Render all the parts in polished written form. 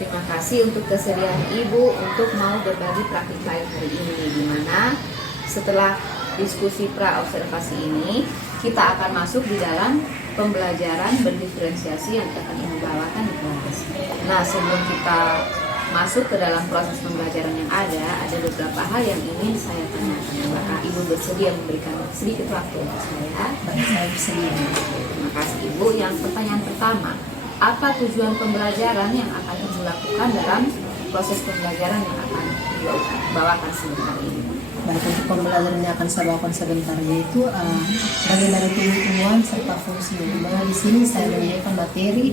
Terima kasih untuk kesediaan Ibu untuk mau berbagi praktik lain hari ini, di mana setelah diskusi pra-observasi ini kita akan masuk di dalam pembelajaran berdiferensiasi yang akan Ibu bawakan di kelas. Nah, sebelum kita masuk ke dalam proses pembelajaran yang ada beberapa hal yang ingin saya tanyakan. Apakah Ibu bersedia memberikan sedikit waktu untuk saya? Saya bersedia. Terima kasih Ibu. Yang pertanyaan pertama, apa tujuan pembelajaran yang akan Ibu lakukan dalam proses pembelajaran yang akan Ibu bawakan sebentar ini? Baik, untuk pembelajaran yang akan saya bawakan sebentar yaitu bagian dari tumbuh-tumbuhan serta fungsinya. Dimana di sini saya menyediakan materi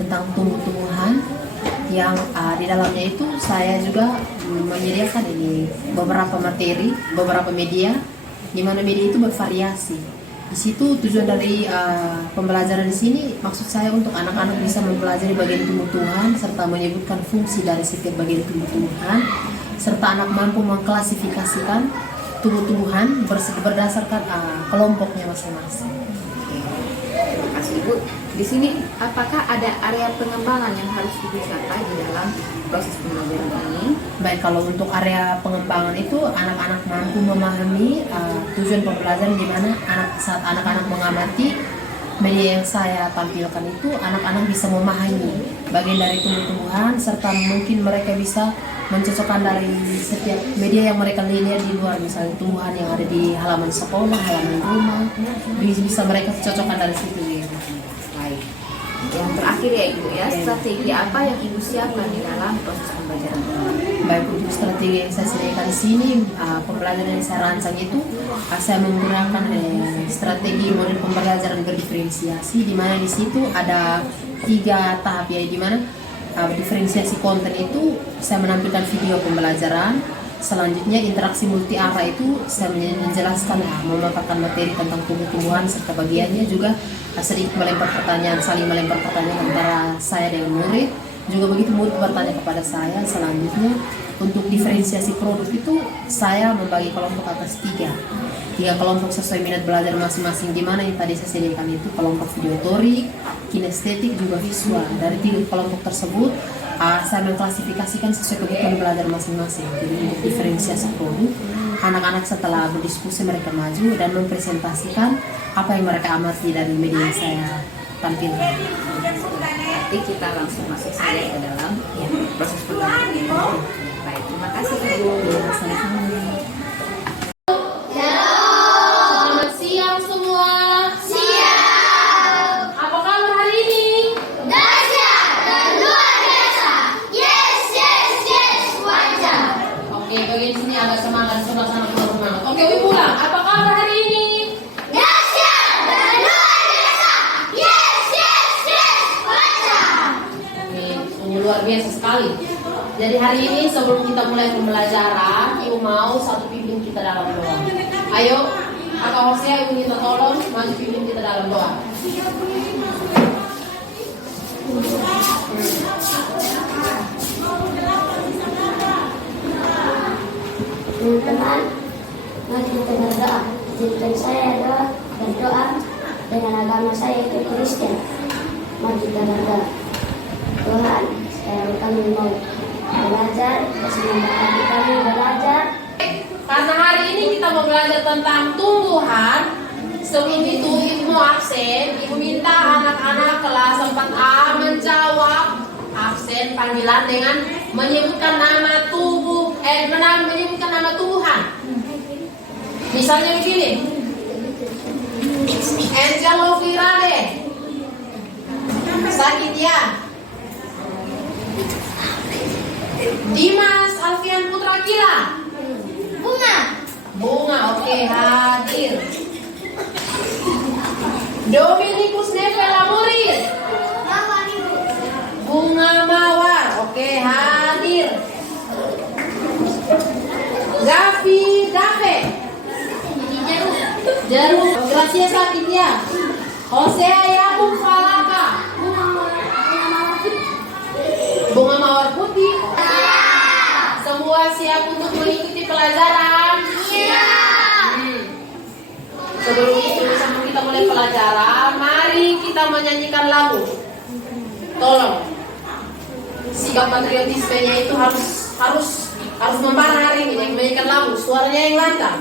tentang tumbuh-tumbuhan yang di dalamnya itu saya juga menyediakan ini beberapa materi, beberapa media, di mana media itu bervariasi. Di situ tujuan dari pembelajaran di sini maksud saya untuk anak-anak bisa mempelajari bagian tumbuh-tumbuhan serta menyebutkan fungsi dari setiap bagian tumbuh-tumbuhan, serta anak mampu mengklasifikasikan tumbuh-tumbuhan berdasarkan kelompoknya masing-masing. Terima kasih Ibu. Di sini apakah ada area pengembangan yang harus Ibu capai di dalam proses pembelajaran ini? Baik, kalau untuk area pengembangan itu anak-anak mampu memahami tujuan pembelajaran di mana saat anak-anak mengamati media yang saya tampilkan itu anak-anak bisa memahami bagian dari tumbuh-tumbuhan serta mungkin mereka bisa mencocokkan dari setiap media yang mereka lihat di luar, misalnya tumbuhan yang ada di halaman sekolah, halaman rumah, bisa mereka cocokkan dari situ. Baik. Yang terakhir ya Ibu ya, strategi apa yang Ibu siapkan di dalam proses pembelajaran ini? Baik, untuk strategi yang saya sediakan di sini, pembelajaran yang saya rancang itu saya menggunakan strategi model pembelajaran berdiferensiasi, di mana di situ ada 3 tahap ya, di mana diferensiasi konten itu saya menampilkan video pembelajaran. Selanjutnya interaksi multi arah itu saya menjelaskan memaparkan materi tentang tumbuh-tumbuhan serta bagiannya, juga sedikit melempar pertanyaan, saling melempar pertanyaan antara saya dengan murid. Juga begitu murid bertanya kepada saya. Selanjutnya untuk diferensiasi produk itu saya membagi kelompok atas 3 kelompok sesuai minat belajar masing-masing, di mana yang tadi saya sediakan itu kelompok videotorik, kinestetik, juga visual. Dari 3 kelompok tersebut saya mengklasifikasikan sesuai kebutuhan belajar masing-masing. Jadi untuk diferensiasi produk, anak-anak setelah berdiskusi mereka maju dan mempresentasikan apa yang mereka amati dari media yang saya tampilkan. Nanti kita langsung masuk saja ke dalam proses pembelajaran ini. Baik, terima kasih Ibu. Sama-sama. Luar biasa sekali. Jadi hari ini sebelum kita mulai pembelajaran, Ibu mau satu pimpin kita dalam doa. Ayo, Kakak Hosea, Ibu minta tolong maju pimpin kita dalam doa. Teman-teman, mari kita berdoa. Tujuan saya adalah berdoa dengan agama saya yaitu Kristen. Mari kita berdoa. Tuhan, kami mau belajar, semoga kami belajar. Karena hari ini kita mau belajar tentang tumbuhan. Sebelum itu Ibu mau absen. Ibu minta anak-anak kelas 4A menjawab absen panggilan dengan menyebutkan nama menyebutkan nama tumbuhan. Misalnya begini, Angel Lovirade, sakit ya. Dimas Alfian Putra Kila, Bunga, oke, hadir. Dominikus Nevel Amuris, Bunga Mawar, oke, hadir. Gavi Dape, Jarum, Gracia Sakitia, Hosea Yakub Falaka, Bunga Mawar Putih. Semua siap untuk mengikuti pelajaran? Iya. Sebelum itu, sebelum kita mulai pelajaran, mari kita menyanyikan lagu. Tolong. sikap patriotismenya itu harus membara hari ini, yang menyanyikan lagu, suaranya yang lantang.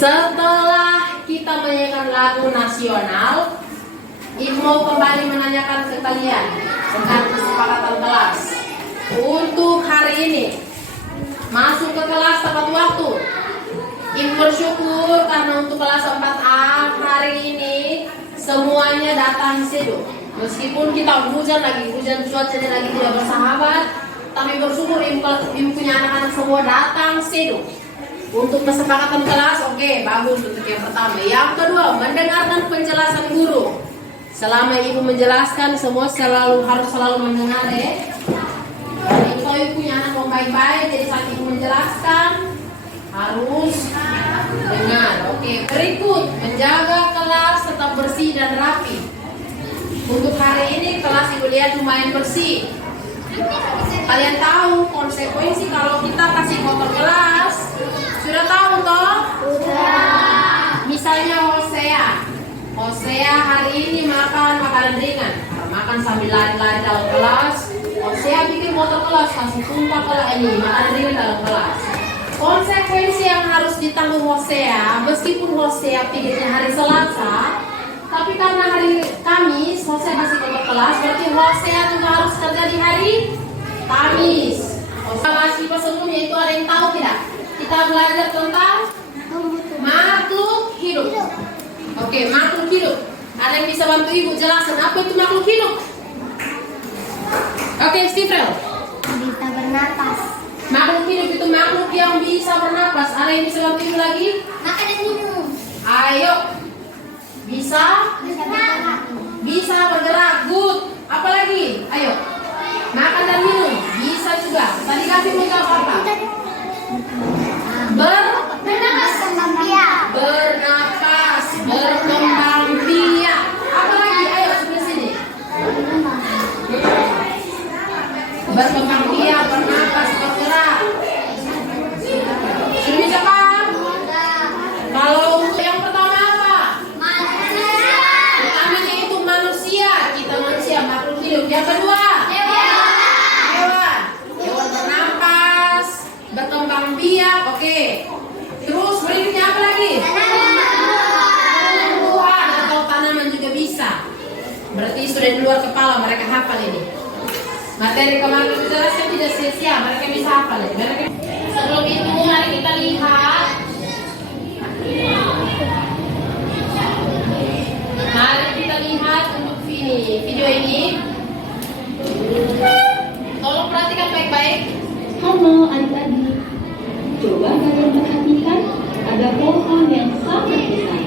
Setelah kita menyanyikan lagu nasional, Ibu mau kembali menanyakan ke kalian tentang kesepakatan kelas. Untuk hari ini, masuk ke kelas tepat waktu. Ibu bersyukur karena untuk kelas 4A hari ini semuanya datang sedo. Meskipun kita hujan cuacanya lagi tidak bersahabat, tapi bersyukur ibu punya anak-anak semua datang sedo. Untuk kesepakatan kelas, oke, bagus untuk yang pertama. Yang kedua, mendengarkan penjelasan guru. Selama ibu menjelaskan, semua harus selalu mendengar ya. Kalau ibu punya anak yang baik-baik, jadi saat ibu menjelaskan harus dengar. Oke, berikut menjaga kelas tetap bersih dan rapi. Untuk hari ini kelas ibu lihat lumayan bersih. Kalian tahu konsekuensi kalau kita kasih kotor kelas? Sudah tahu toh? Sudah. Misalnya Hosea hari ini makan makanan ringan, makan sambil lari-lari dalam kelas. Hosea bikin kotor kelas, kasih tumpah kelas ini makanan ringan dalam kelas. Konsekuensi yang harus ditanggung Hosea, meskipun Hosea pikirnya hari Selasa, tapi karena hari Kamis Hosea kasih kotor kelas, berarti Hosea juga harus kerja di hari Kamis. Mahasiswa sebelumnya itu ada yang tahu tidak? Kita belajar tentang makhluk hidup. Oke, makhluk hidup. Ada yang bisa bantu ibu jelaskan apa itu makhluk hidup? Oke, Stifrel. Bisa bernapas. Makhluk hidup itu makhluk yang bisa bernapas. Ada yang bisa bantu ibu lagi? Makan dan minum. Ayo. Bisa? Bisa bergerak. Bisa bergerak. Good. Apa lagi? Ayo. Makan dan minum. Bisa juga. Tadi kasih menjawab apa? Bernapas kembang biak. Bernapas, berkembang biak. Apa lagi? Ayo sebelah sini. Berkembang biak, bernapas, bergerak. Sudah bisa paham? Kalau untuk yang pertama apa? Manusia. Pertamanya itu manusia. Kita manusia, makhluk hidup. Yang kedua? Hewan bernapas, berkembang biak. Oke. Terus berikutnya apa lagi? Tumbuhan atau tanaman juga bisa. Berarti sudah di luar kepala mereka hafal ini. Materi kemarin kita jelaskan tidak sia-sia, mereka bisa hafal ini. Sebelum itu mari kita lihat. Mari kita lihat untuk video ini. Tolong perhatikan baik-baik. Halo adik-adik, coba kalian perhatikan ada pohon yang sangat besar.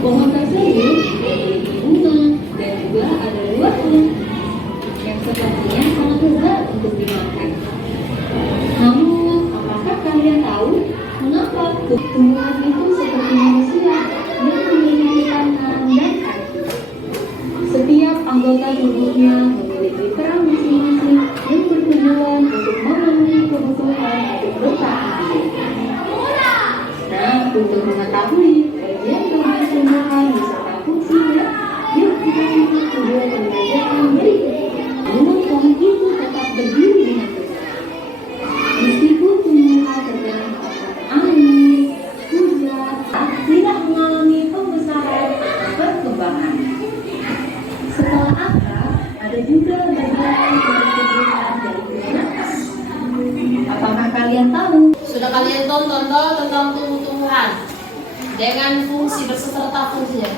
Pohon tersebut memiliki bunga dan juga ada buahnya yang sepertinya sangat lezat untuk dimakan. Namun, apakah kalian tahu mengapa tumbuhan itu seperti manusia dan memiliki tangan dan kaki? Setiap anggota tubuhnya memiliki peran masing-masing yang bertujuan untuk memenuhi kebutuhan hidup bertahan hidup. Nah, untuk mengetahui bagian-bagian tumbuhan beserta fungsinya, yuk kita simak video pembelajaran berikut. Namun pohon itu tetap berdiri dengan tegak. Meskipun tumbuhan terkena angin, hujan, tidak mengalami pembesaran dan perkembangan. Setelah akar, ada juga bagian dari tumbuhan dari bernapas. Apakah kalian tahu? Sudah kalian tonton tentang tumbuh-tumbuhan dengan fungsi berserta fungsinya.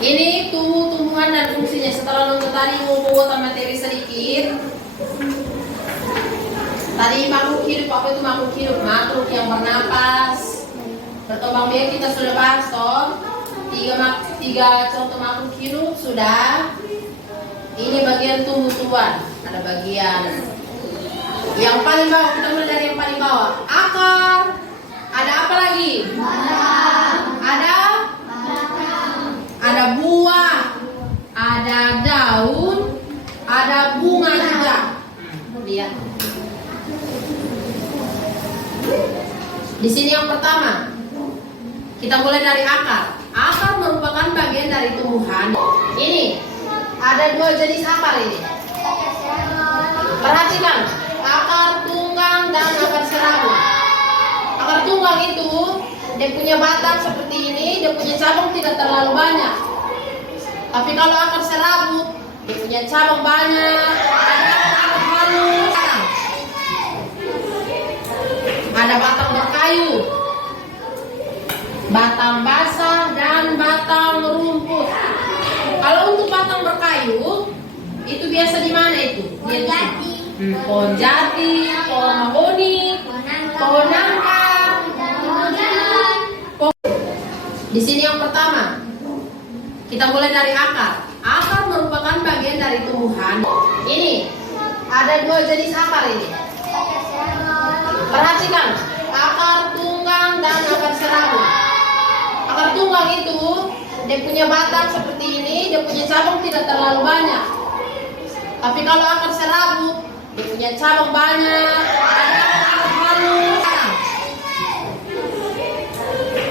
Ini tumbuh-tumbuhan dan fungsinya. Setelah nonton tadi mau buat materi sedikit. Tadi makhluk hidup, apa itu makhluk hidup? Makhluk yang bernapas, Berkembang biak kita sudah bahas toh. Tiga contoh makhluk hidup sudah. Ini bagian tumbuh-tumbuhan. Ada bagian yang paling bawah, kita mulai dari yang paling bawah. Akar. Ada apa lagi? Ada buah, ada daun, ada bunga juga. Lihat. Di sini yang pertama, kita mulai dari akar. Akar merupakan bagian dari tumbuhan. Ini ada dua jenis akar ini. Perhatikan, akar tunggang dan akar serabut. Akar tunggang itu dia punya batang seperti ini, dia punya cabang tidak terlalu banyak. Tapi kalau akar serabut, dia punya cabang banyak, akar halus. Ada batang berkayu, batang basah, dan batang rumput. Kalau untuk batang berkayu, itu biasa di mana itu? Pohon jati, pohon mahoni, pohon nangka. Di sini yang pertama, kita mulai dari akar. Akar merupakan bagian dari tumbuhan. Ini ada dua jenis akar ini. Perhatikan, akar tunggang dan akar serabut. Akar tunggang itu dia punya batang seperti ini, dia punya cabang tidak terlalu banyak. Tapi kalau akar serabut, dia punya cabang banyak, akar halus.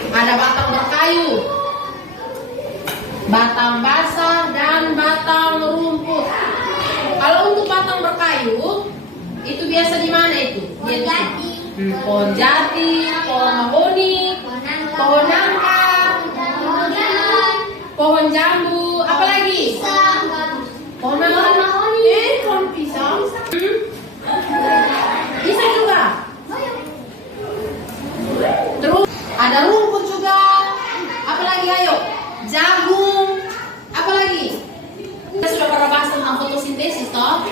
Ada batang berkayu, batang basah, dan batang rumput. Kalau untuk batang berkayu, itu biasa di mana itu? Pohon jati, pohon mahoni, pohon nangka, pohon jambu, apa lagi? Pohon mahoni, pohon pisang. Bisa juga. Terus ada rumput juga. Apa lagi? Ayo, jagung. Apa lagi? Kita sudah pernah bahas tentang fotosintesis, toh?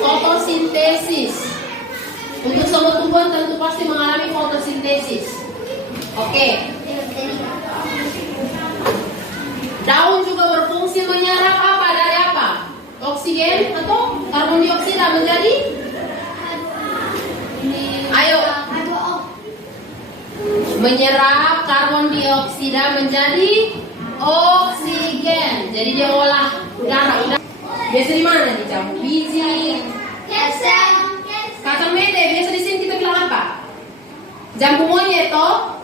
Fotosintesis. Untuk semua tumbuhan tentu pasti mengalami fotosintesis. Oke. Daun juga berfungsi menyerap apa dari apa? Oksigen atau karbon dioksida menjadi? Ayo. Menyerap karbon dioksida menjadi oksigen. Jadi dia olah udara. Biasa di mana? Di jambu biji. Kacang mete, biasa di sini kita bilang apa? Jambu monyet toh?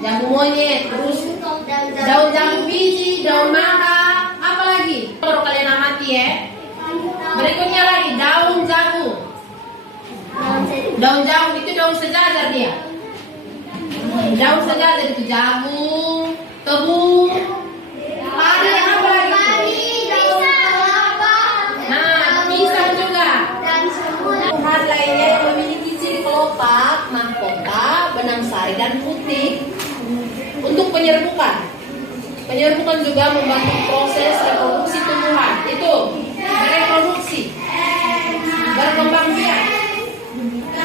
Jambu monyet, terus daun jambu biji, daun mangga, apa lagi? Baru kalian amati ya. Berikutnya lagi daun jagung. Daun jagung itu daun sejajar dia. Daun sejajar itu jagung, tebu, padi, apa lagi? Nah, pisang juga. Tumbuhan lainnya yang memiliki ciri kelopak, mahkota, benang sari, dan putih. Untuk penyerbukan. Penyerbukan juga membantu proses reproduksi tumbuhan. Itu bereproduksi, berkembang biak.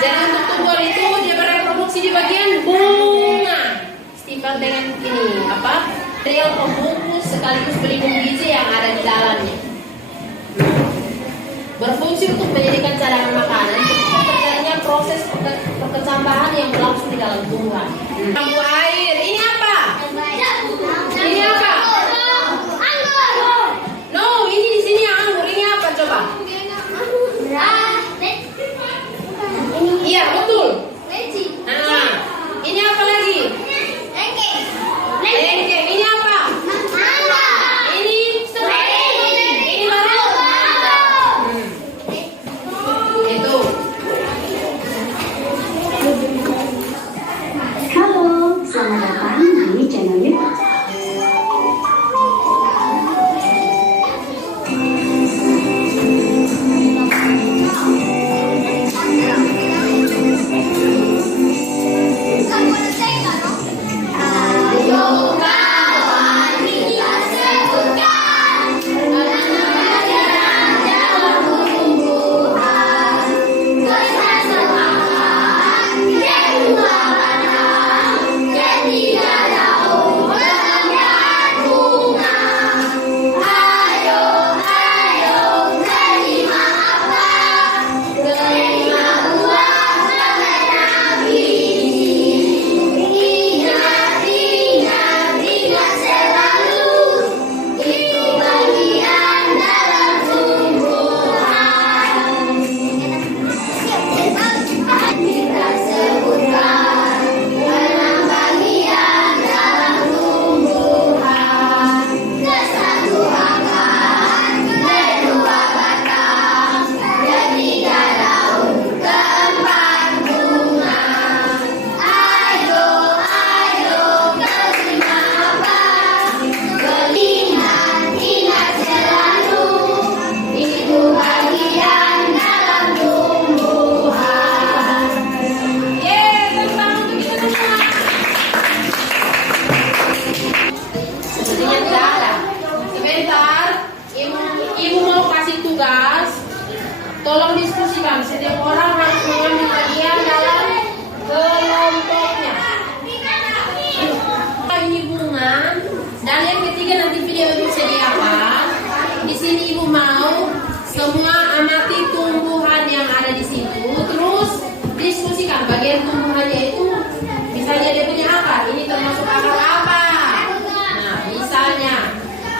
Jadi untuk tumbuhan itu dia bereproduksi di bagian bunga. Setimpal dengan ini apa? Material pembungkus sekaligus pelindung biji yang ada di dalamnya. Berfungsi untuk menjadikan cadangan makanan untuk terjadinya proses perkecambahan yang berlangsung di dalam tumbuhan. Lampu air, ini apa? Ini apa? No, ini di sini yang anggur. Ini apa coba? Iya, betul. Nah, ini apa lagi? Lengke. Ini apa? Ini strawberry. Ini baru. Itu. Halo, selamat datang sini ibu mau semua amati tumbuhan yang ada di situ, terus diskusikan bagian tumbuhannya itu. Misalnya dia punya akar, ini termasuk akar apa? Nah, misalnya.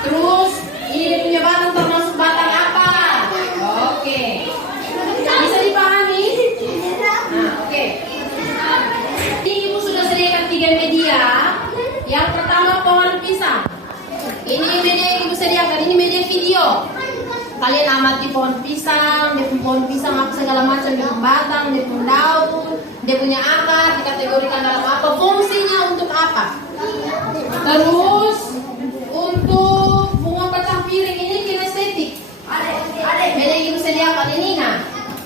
Terus ini dia punya batang, termasuk batang apa? Oke. Bisa dipahami? Nah, oke. Ini ibu sudah sediakan 3 media. Yang pertama pohon pisang. Ini media yang ibu sediakan, ini media video. Kalian amati pohon pisang, dia punya pohon pisang apa segala macam, dia punya batang, dia punya daun, dia punya akar, dikategorikan dalam apa, fungsinya untuk apa. Terus untuk bunga batang piring ini kinestetik. Media yang ibu sediakan ini, nah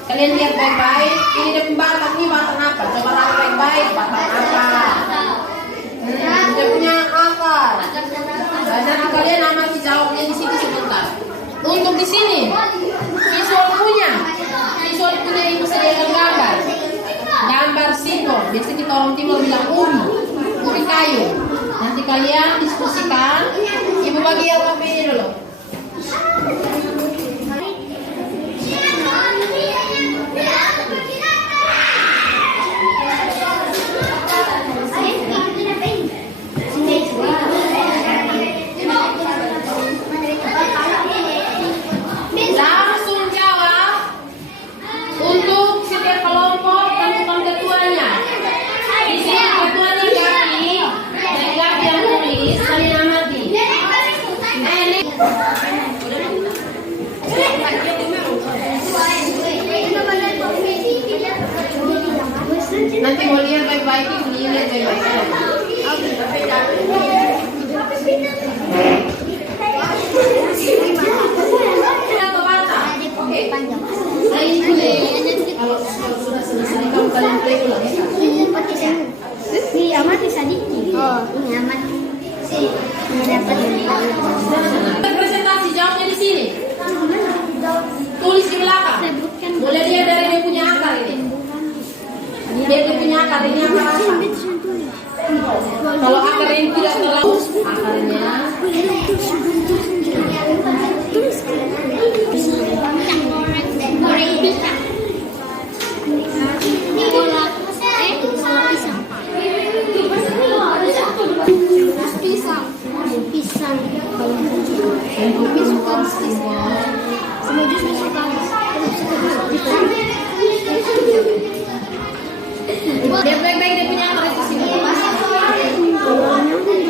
kalian lihat baik-baik, ini dia punya batang, ini batang apa? Coba lihat baik-baik, batang apa? Dia punya akar. Jadi kalian amati jawabnya di situ sebentar. Untuk di sini visual punya ibu sediakan gambar simbol. Biasanya kita orang timur bilang ubi kayu. Nanti kalian diskusikan. Ibu bagi yang kopi ini dulu. Langsung jawab. Untuk setiap kelompok tentukan ketuanya. Di sini ketuanya Gapi, dan Gapi yang tulis, kalian amati. Nanti mau lihat baik-baik, lihat baik-baik. Nah ini boleh. Kalau sudah selesai, kamu kalian play ulang ya. Ini amat bisa dikit. Oh, ini amat sih. Ini dapat Presentasi jawabnya di sini. Tulis di belakang. Boleh lihat dari dia punya akar ini. Dia punya akar ini akar apa? Kalau akar ini tidak terlalu akarnya. Pisang. Kopi suka semua jus suka. Dia baik-baik dia punya akar di sini.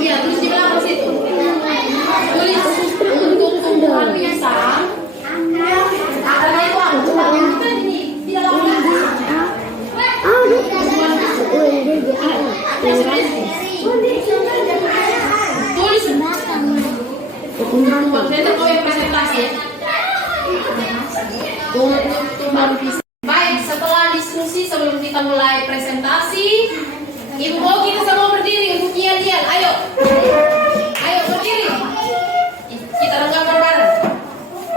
Iya, tulis di belakang situ. Tulis untuk tumbuhan pisang. Akarnya itu apa? Bukan ini, di dalam tulis nanti kau yang presentasi ya. Untuk tumbuhan pisang. Baik, setelah diskusi sebelum kita mulai presentasi, ibu mau kita semua berdiri untuk yel-yel. Ayo berdiri. Kita renggak bareng.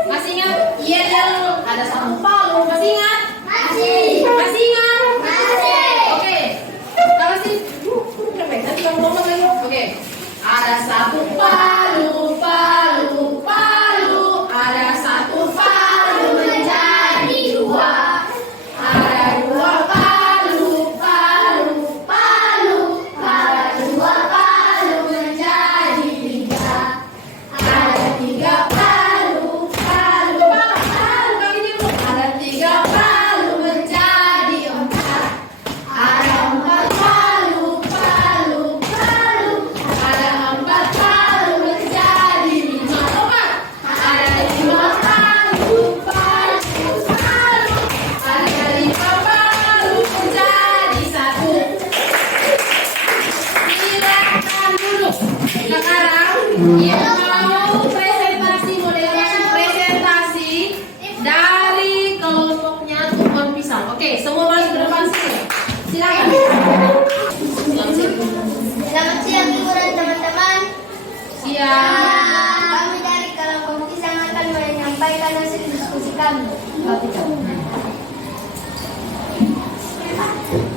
Masih ingat yel-yel ada satu palu? Masih ingat? Masih ingat? Oke. Kita masih. Nanti kamu ngomong lagi. Oke. Ada satu palu. Ada satu palu menjadi dua. Ada dua palu. Ada dua palu menjadi tiga. Ada tiga palu. Kaki dulu. Ada tiga palu menjadi empat. Ada empat palu. Ada empat palu menjadi lima. Empat. Ada lima palu. Ada lima palu menjadi satu. Silakan duduk. Sekarang kita mau moderasi presentasi dari kelompoknya tumbuhan pisang. Oke, semua balik ke depan sini. Silakan. Selamat siang Ibu dan teman-teman. Siap. Kami dari kelompok pisang akan menyampaikan hasil diskusi kami.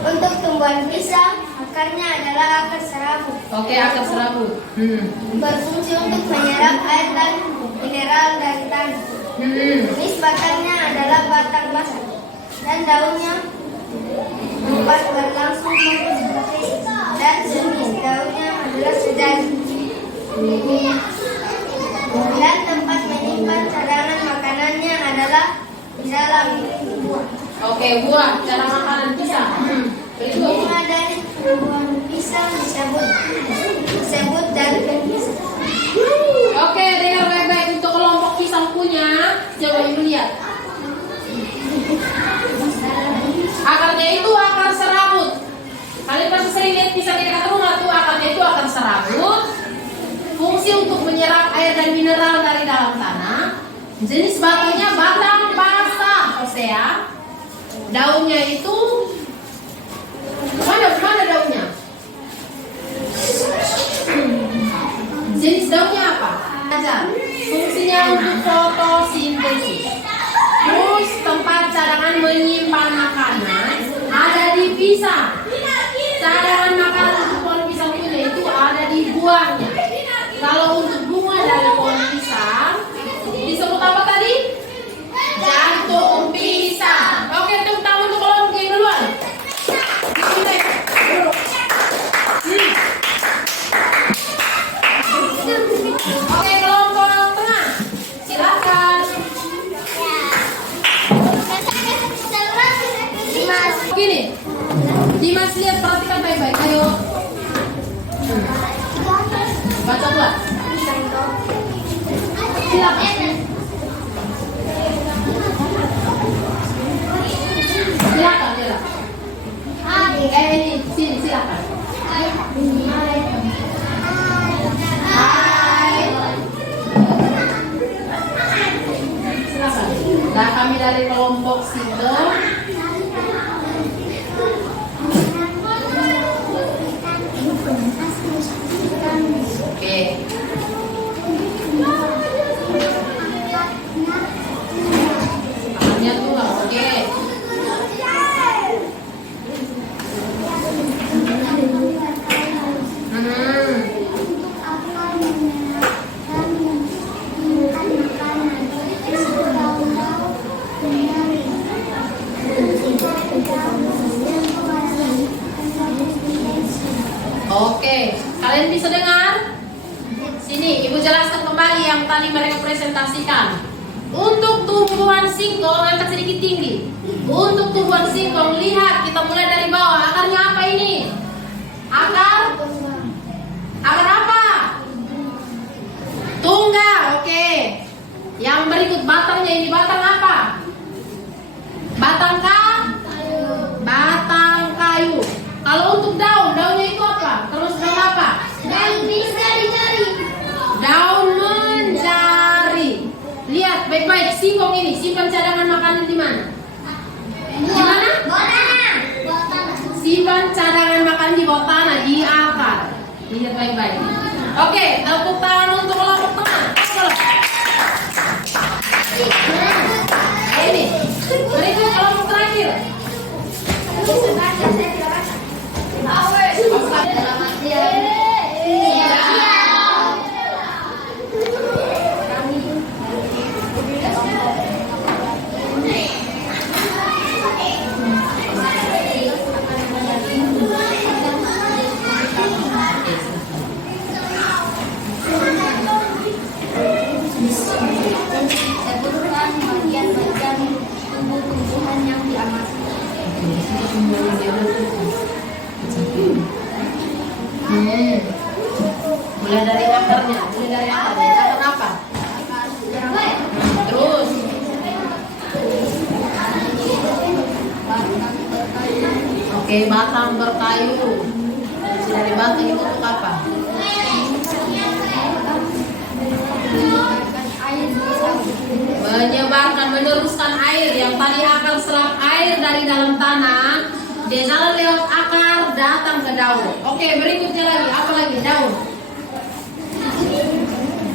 Untuk tumbuhan pisang, bakarnya adalah akar serabut. Oke, akar serabut. Berfungsi untuk menyerap air dan mineral dari tanah. Jenis bakarnya adalah batang basah dan daunnya tempat berlangsung fotosintesis dan jenis daunnya adalah sedari. Dan tempat menyimpan cadangan makanannya adalah di dalam buah. Oke, buah, cara makanan pisang. Berikut. Bunga dari buah pisang disebut dari pisang. Oke, dengar baik-baik untuk kelompok pisang punya. Coba ibu lihat. Akarnya itu akar serabut. Kalian pasti sering lihat pisang di dekat rumah tuh, akarnya itu akar serabut. Fungsi untuk menyerap air dan mineral dari dalam tanah. Jenis batunya batang basah, Hosea. Daunnya itu mana daunnya? Jenis daunnya apa? Fungsinya untuk fotosintesis. Terus tempat cadangan menyimpan makanan ada di pisang. Cadangan makanan untuk pohon pisang punya itu ada di buahnya. Kalau untuk bunga dari pohon pisang disebut apa tadi? Jantung pisang. Oke, tepuk tangan untuk kelompok yang duluan. Oke, kelompok tengah. Silakan. Gini. Dimas lihat, perhatikan baik-baik. Ayo. Baca dua. Silakan. Silakan. Ini sini silakan. Hai. Silakan. Nah, kami dari kelompok Sindom. Oke. Tangannya tuh oke. Oke, kalian bisa dengar? Sini, Ibu jelaskan kembali yang tadi mereka presentasikan. Untuk tumbuhan singkong, angkat sedikit tinggi. Untuk tumbuhan singkong, lihat, kita mulai dari bawah. Akarnya apa ini? Akar apa? Tunggal, oke. Yang berikut batangnya ini batang apa? Batang kayu. Kalau untuk daunnya itu apa? Terus daun apa? Daun menjari. Daun menjari. Lihat baik-baik singkong ini simpan cadangan makanan di mana? Di mana? Bawah tanah. Simpan cadangan makanan di bawah tanah, di akar. Lihat baik-baik. Oke, tepuk tangan untuk kelompok tengah. Ini berikut kelompok terakhir. Sebutkan bagian-bagian tumbuh-tumbuhan yang diamati. Mulai dari akarnya. Akar apa? Terus. Oke, batang berkayu. Dari batang itu untuk apa? Menyebarkan, meneruskan air. Yang tadi akar serap air dari dalam tanah, dia jalan lewat akar datang ke daun. Oke, berikutnya lagi, apa lagi? Daun.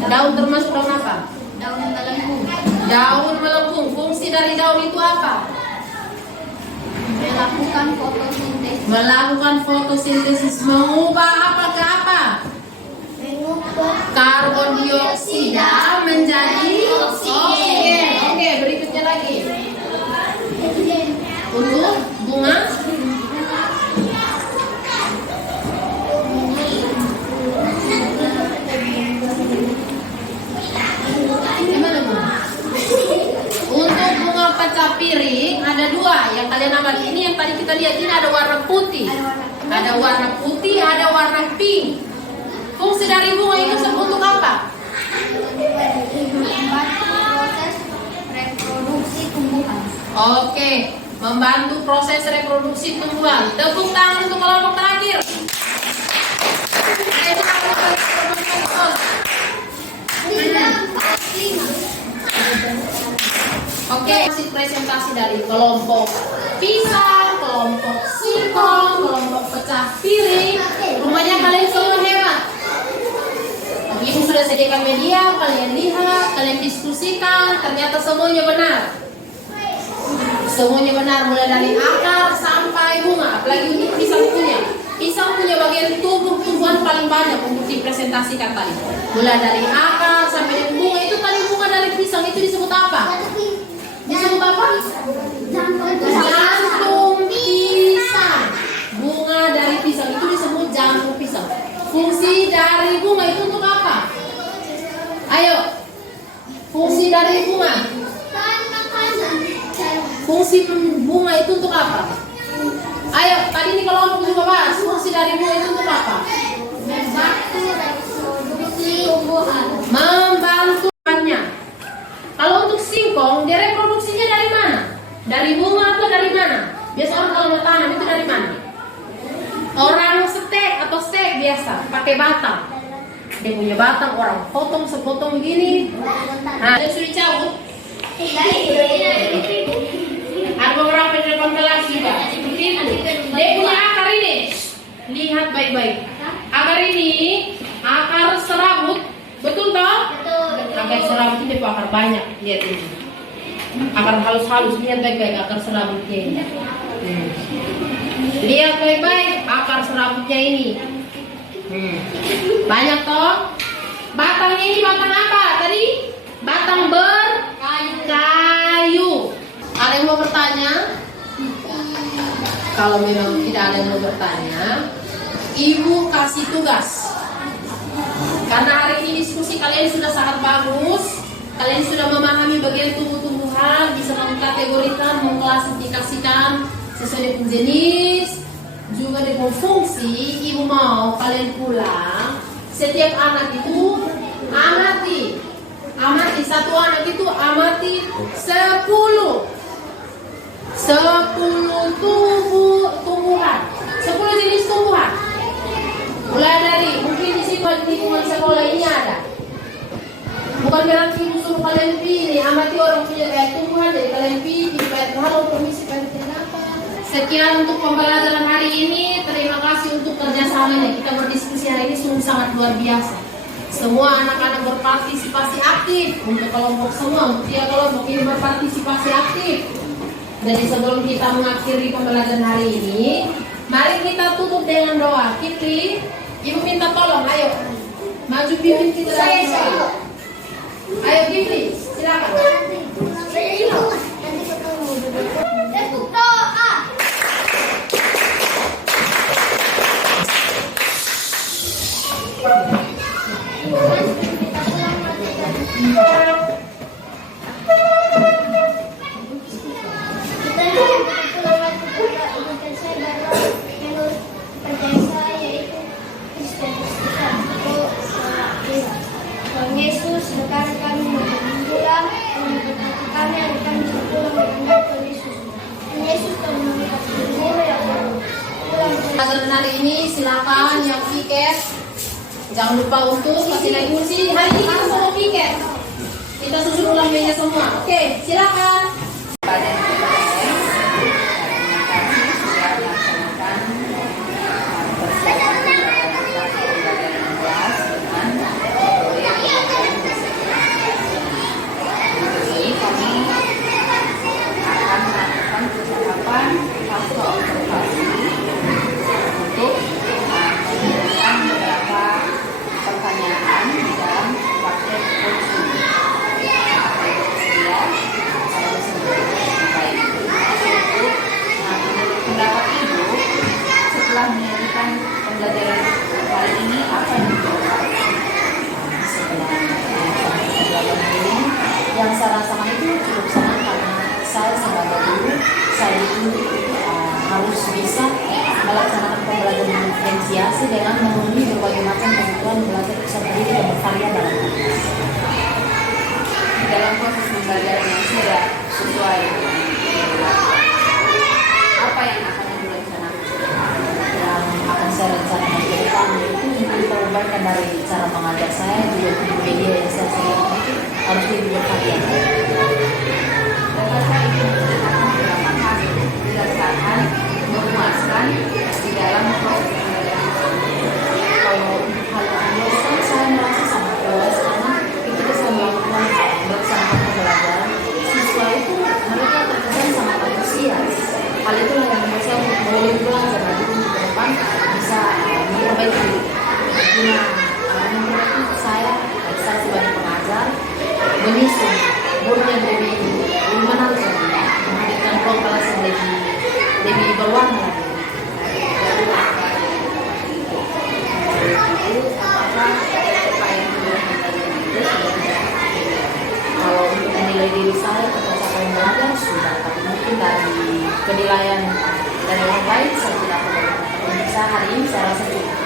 Daun termasuk daun apa? Daun melengkung. Daun melengkung. Fungsi dari daun itu apa? Melakukan fotosintesis. Melakukan fotosintesis mengubah apa ke apa? Mengubah Karbon dioksida menjadi oksigen. Oke, berikutnya lagi. Untuk bunga gimana bunga? Untuk bunga pecah piring ada dua yang kalian amati. Ini yang tadi kita lihat, ini ada warna putih. Ada warna putih, ada warna pink. Fungsi dari bunga itu untuk apa? proses reproduksi tumbuhan. Oke, membantu proses reproduksi tumbuhan. Tepuk tangan untuk kelompok terakhir. Oke, masih presentasi dari kelompok pisang, kelompok singkong, kelompok pecah piring. Rumahnya kalian semua hebat. Ibu sudah sediakan media, kalian lihat, kalian diskusikan, ternyata semuanya benar. Semuanya benar, mulai dari akar sampai bunga. Apalagi untuk pisang punya. Pisang punya bagian tumbuhan paling banyak untuk dipresentasikan tadi. Mulai dari akar sampai dengan bunga. Itu tadi bunga dari pisang itu disebut apa? Disebut apa? Jantung pisang. Bunga dari pisang itu disebut jantung pisang. Fungsi dari bunga itu untuk apa? Ayo. Fungsi dari bunga. Fungsi bunga itu untuk apa? Ayo, tadi ini kelompok juga bahas. Fungsi dari bunga itu untuk apa? Membantu tumbuhannya. Kalau untuk singkong, dia reproduksinya dari mana? Dari bunga atau dari mana? Biasa orang kalau mau tanam itu dari mana? Orang stek atau stek biasa pakai batang. Dia punya batang, orang potong sepotong begini. Nah, dia sudah cabut. Ada beberapa di depan kelas juga. Dia punya akar ini. Lihat baik-baik. Akar ini akar serabut. Betul toh? Akar serabut ini akar banyak. Lihat ini. Akar halus-halus. Lihat baik-baik akar serabutnya ini. Lihat baik-baik akar serabutnya ini. Banyak toh. Batangnya ini batang apa tadi? Batang berkayu. Ada yang mau bertanya? Kalau memang tidak ada yang mau bertanya, Ibu kasih tugas. Karena hari ini diskusi kalian sudah sangat bagus. Kalian sudah memahami bagian tumbuh-tumbuhan, bisa mengkategorikan, mengklasifikasikan sesuai dengan jenis, juga dengan fungsi. Ibu mau kalian pulang, setiap anak itu amati satu anak itu amati 10 tumbuhan, 10 jenis tumbuhan. Mulai dari mungkin di sini lingkungan sekolah ini ada. Bukan berarti ibu suruh kalian pilih, amati orang punya kayak tumbuhan, jadi kalian pilih. Halo, permisi, kenapa? Sekian untuk pembelajaran hari ini. Terima kasih untuk kerjasamanya. Kita berdiskusi hari ini sungguh sangat luar biasa. Semua anak-anak berpartisipasi aktif. Untuk kelompok semua, untuk tiap kelompok ini berpartisipasi aktif. Jadi sebelum kita mengakhiri pembelajaran hari ini, mari kita tutup dengan doa. Fitri, Ibu minta tolong, ayo maju pimpin kita dari doa. Ayo Fitri, silakan. Yesus, sekarang kami pulang, kami akan pulang dengan Yesus. Yesus Tuhan Pelajaran hari ini silakan yang piket. Jangan lupa untuk kasih naik kursi. Hari ini kita semua piket. Kita susun ulang meja semua. Oke, silakan. Fase observasi dalam proses pembelajaran yang sudah sesuai dengan apa yang akan dilaksanakan? Yang akan saya rencanakan ke depan itu untuk perbaikan dari cara mengajar saya, juga media yang saya sediakan itu harus lebih bervariasi. Dapatkah itu merupakan beberapa hal dirasakan memuaskan di dalam proses pembelajaran? Kalau untuk hal yang memuaskan, saya merasa sangat puas karena ketika saya melakukan bersama pembelajaran, siswa itu mereka terkesan sangat antusias. Hal itulah yang membuat saya boleh belajar lagi untuk ke depan bisa memperbaiki guna memperbaiki saya sebagai pengajar menyusun guru yang lebih menarik lagi, memberikan kelas yang lebih berwarna lagi. Kalau untuk menilai diri saya tercapai belajar sudah, tapi mungkin dari penilaian dari orang lain saya tidak tahu. Untuk saya hari ini saya rasa cukup.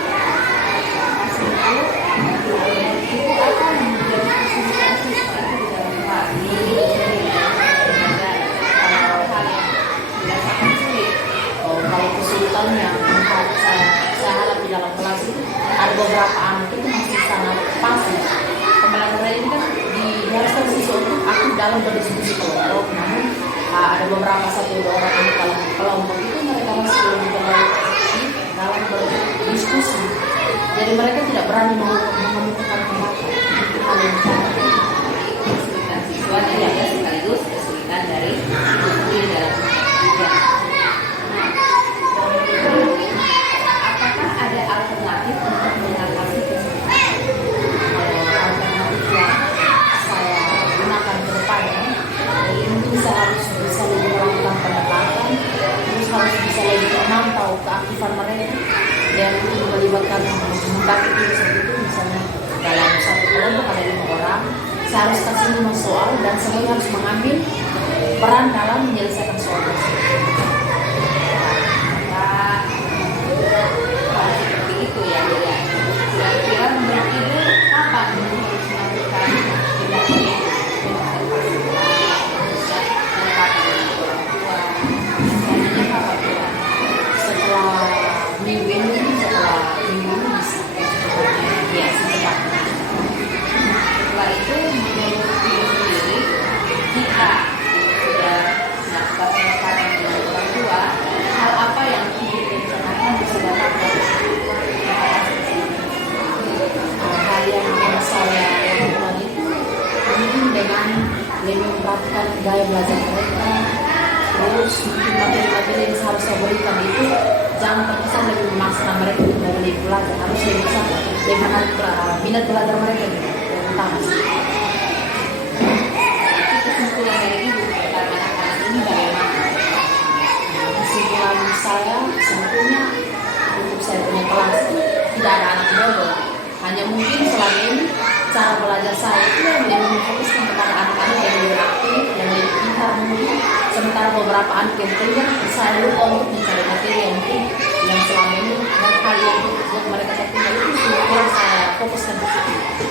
Itu akan menjadi kesulitan siswa itu di dalam hal ini hal yang dirasakan sulit. Kalau kesulitan yang saya hadapi dalam kelas itu ada beberapa anak itu masih sangat pasif. Pembelajaran ini kan diharuskan siswa untuk aktif dalam berdiskusi kelompok, namun ada beberapa satu dua orang anak dalam kelompok itu mereka masih belum terlalu aktif dalam berdiskusi. Jadi mereka tidak berani mengemukakan pendapat. Itu hal yang sangat Kesulitan siswa dan juga sekaligus kesulitan dari guru di dalam bidang. Apakah ada alternatif untuk mengatasi kesulitan? alternatif yang saya gunakan ke depannya, mungkin saya harus bisa lebih melakukan pendekatan, terus harus bisa lebih memantau keaktifan mereka, dan itu melibatkan membagi tim seperti itu. Misalnya dalam satu kelompok ada 5 orang, saya harus kasih 5 soal dan semuanya harus mengambil peran dalam menyelesaikan soal tersebut. Kalau seperti itu ya, ya. Kira-kira menurut Ibu kapan Ibu harus melakukan tindakan Setelah minggu ini bisa ya secepatnya. Setelah itu menurut Ibu sendiri, jika sudah melakukan pendekatan dengan orang tua, hal apa yang Ibu rencanakan bisa dapat hal yang akan saya lakukan itu mungkin dengan lebih memperhatikan gaya belajar mereka, terus mungkin materi-materi yang harus saya berikan itu jangan terkesan lebih memaksa mereka untuk lebih belajar, harus lebih bisa lebih menarik minat belajar mereka gitu, yang utama sih. kesimpulan dari Ibu tentang anak-anak ini bagaimana? Kesimpulan saya sebetulnya untuk saya punya kelas tidak ada anak bodoh, hanya mungkin selama ini cara belajar saya itu yang lebih memfokuskan kepada anak-anak yang lebih aktif, yang lebih pintar mungkin, sementara beberapa anak yang terlihat saya lupa untuk mencari materi yang mungkin yang selama ini dan hal yang buat mereka tertinggal itu semua saya fokuskan di situ.